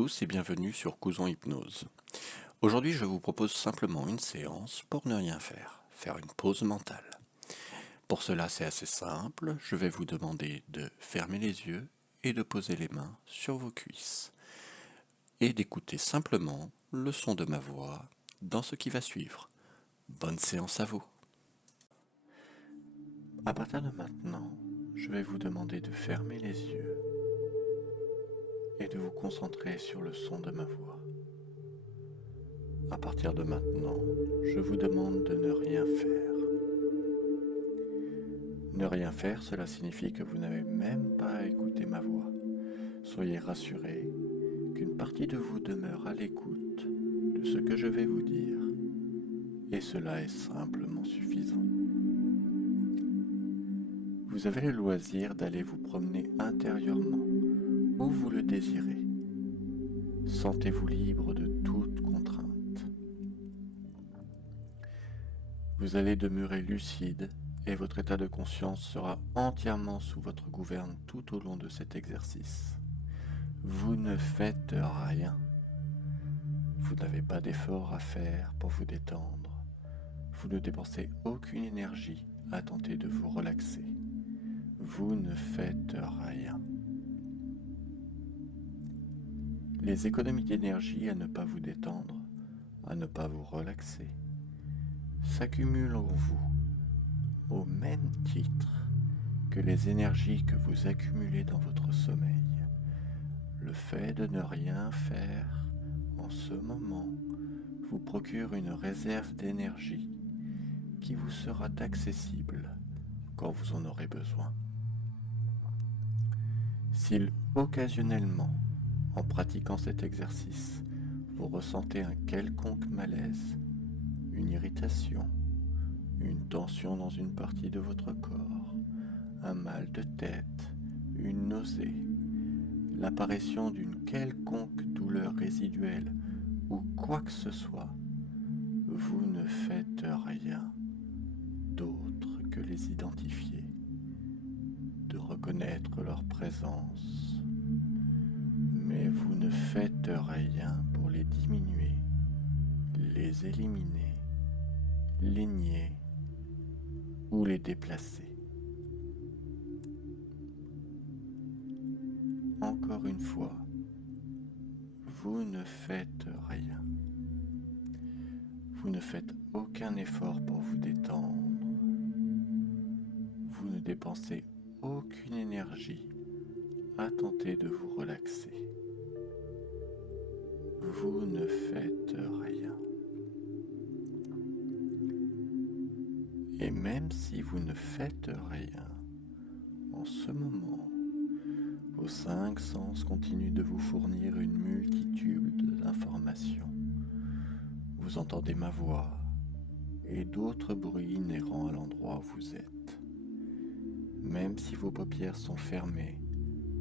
tous et bienvenue sur Couson Hypnose. Aujourd'hui, je vous propose simplement une séance pour ne rien faire une pause mentale. Pour cela, c'est assez simple, je vais vous demander de fermer les yeux et de poser les mains sur vos cuisses et d'écouter simplement le son de ma voix dans ce qui va suivre. Bonne séance à vous. À partir de maintenant, je vais vous demander de fermer les yeux et de vous concentrer sur le son de ma voix. À partir de maintenant, je vous demande de ne rien faire. Ne rien faire, cela signifie que vous n'avez même pas à écouter ma voix. Soyez rassurés qu'une partie de vous demeure à l'écoute de ce que je vais vous dire, et cela est simplement suffisant. Vous avez le loisir d'aller vous promener intérieurement, où vous le désirez. Sentez-vous libre de toute contrainte. Vous allez demeurer lucide et votre état de conscience sera entièrement sous votre gouverne tout au long de cet exercice. Vous ne faites rien. Vous n'avez pas d'effort à faire pour vous détendre. Vous ne dépensez aucune énergie à tenter de vous relaxer. Vous ne faites rien. Les économies d'énergie à ne pas vous détendre, à ne pas vous relaxer, s'accumulent en vous au même titre que les énergies que vous accumulez dans votre sommeil. Le fait de ne rien faire en ce moment vous procure une réserve d'énergie qui vous sera accessible quand vous en aurez besoin. Si occasionnellement, en pratiquant cet exercice, vous ressentez un quelconque malaise, une irritation, une tension dans une partie de votre corps, un mal de tête, une nausée, l'apparition d'une quelconque douleur résiduelle ou quoi que ce soit, vous ne faites rien d'autre que les identifier, de reconnaître leur présence, mais vous ne faites rien pour les diminuer, les éliminer, les nier ou les déplacer. Encore une fois, vous ne faites rien. Vous ne faites aucun effort pour vous détendre. Vous ne dépensez aucune énergie à tenter de vous relaxer. Vous ne faites rien. Et même si vous ne faites rien, en ce moment, vos 5 sens continuent de vous fournir une multitude d'informations. Vous entendez ma voix et d'autres bruits inhérents à l'endroit où vous êtes. Même si vos paupières sont fermées,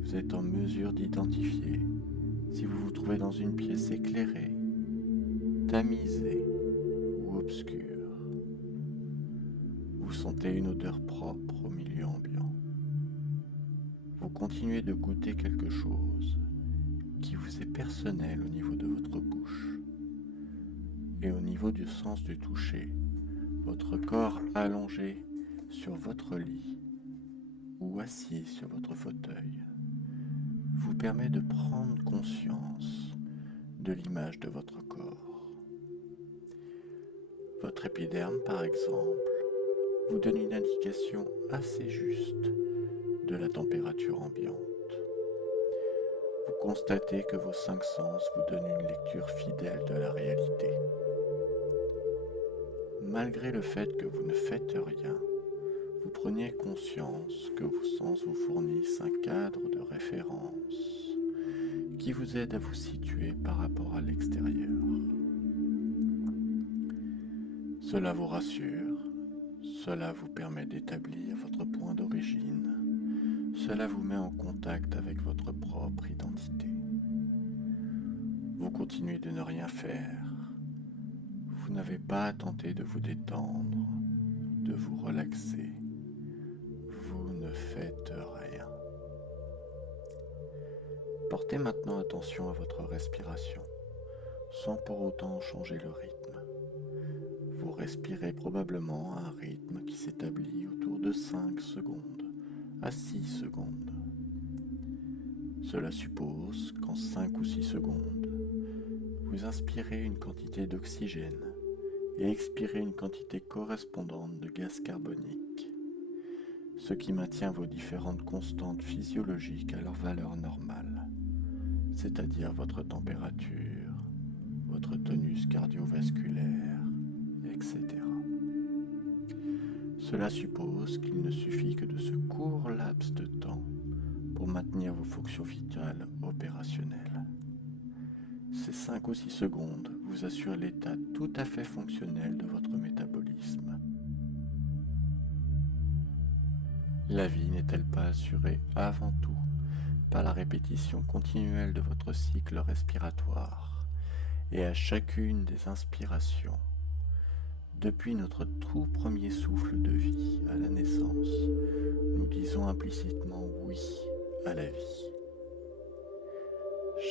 vous êtes en mesure d'identifier si vous vous trouvez dans une pièce éclairée, tamisée ou obscure. Vous sentez une odeur propre au milieu ambiant. Vous continuez de goûter quelque chose qui vous est personnel au niveau de votre bouche. Et au niveau du sens du toucher, votre corps allongé sur votre lit ou assis sur votre fauteuil vous permet de prendre conscience de l'image de votre corps. Votre épiderme, par exemple, vous donne une indication assez juste de la température ambiante. Vous constatez que vos 5 sens vous donnent une lecture fidèle de la réalité. Malgré le fait que vous ne faites rien, vous prenez conscience que vos sens vous fournissent un cadre de référence qui vous aide à vous situer par rapport à l'extérieur. Cela vous rassure, cela vous permet d'établir votre point d'origine, cela vous met en contact avec votre propre identité. Vous continuez de ne rien faire, vous n'avez pas à tenter de vous détendre, de vous relaxer, vous ne faites rien. Portez maintenant attention à votre respiration, sans pour autant changer le rythme. Vous respirez probablement à un rythme qui s'établit autour de 5 secondes à 6 secondes. Cela suppose qu'en 5 ou 6 secondes, vous inspirez une quantité d'oxygène et expirez une quantité correspondante de gaz carbonique, ce qui maintient vos différentes constantes physiologiques à leur valeur normale, c'est-à-dire votre température, votre tonus cardiovasculaire, etc. Cela suppose qu'il ne suffit que de ce court laps de temps pour maintenir vos fonctions vitales opérationnelles. Ces 5 ou 6 secondes vous assurent l'état tout à fait fonctionnel de votre métabolisme. La vie n'est-elle pas assurée avant tout par la répétition continuelle de votre cycle respiratoire et à chacune des inspirations, depuis notre tout premier souffle de vie à la naissance, nous disons implicitement oui à la vie.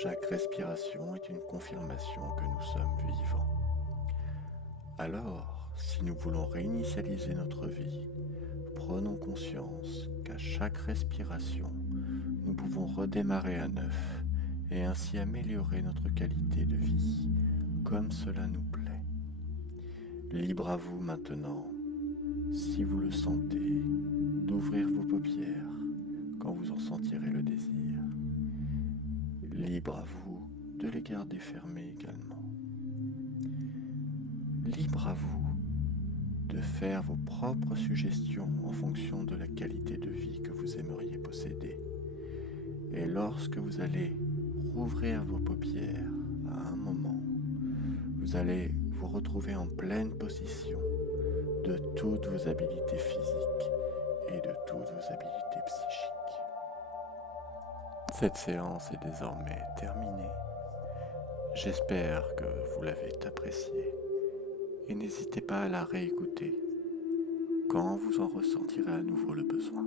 Chaque respiration est une confirmation que nous sommes vivants. Alors, si nous voulons réinitialiser notre vie, prenons conscience qu'à chaque respiration, nous pouvons redémarrer à neuf et ainsi améliorer notre qualité de vie, comme cela nous plaît. Libre à vous maintenant, si vous le sentez, d'ouvrir vos paupières quand vous en sentirez le désir. Libre à vous de les garder fermées également. Libre à vous de faire vos propres suggestions en fonction de la qualité de vie que vous aimeriez posséder. Et lorsque vous allez rouvrir vos paupières à un moment, vous allez vous retrouver en pleine possession de toutes vos habiletés physiques et de toutes vos habiletés psychiques. Cette séance est désormais terminée. J'espère que vous l'avez appréciée et n'hésitez pas à la réécouter quand vous en ressentirez à nouveau le besoin.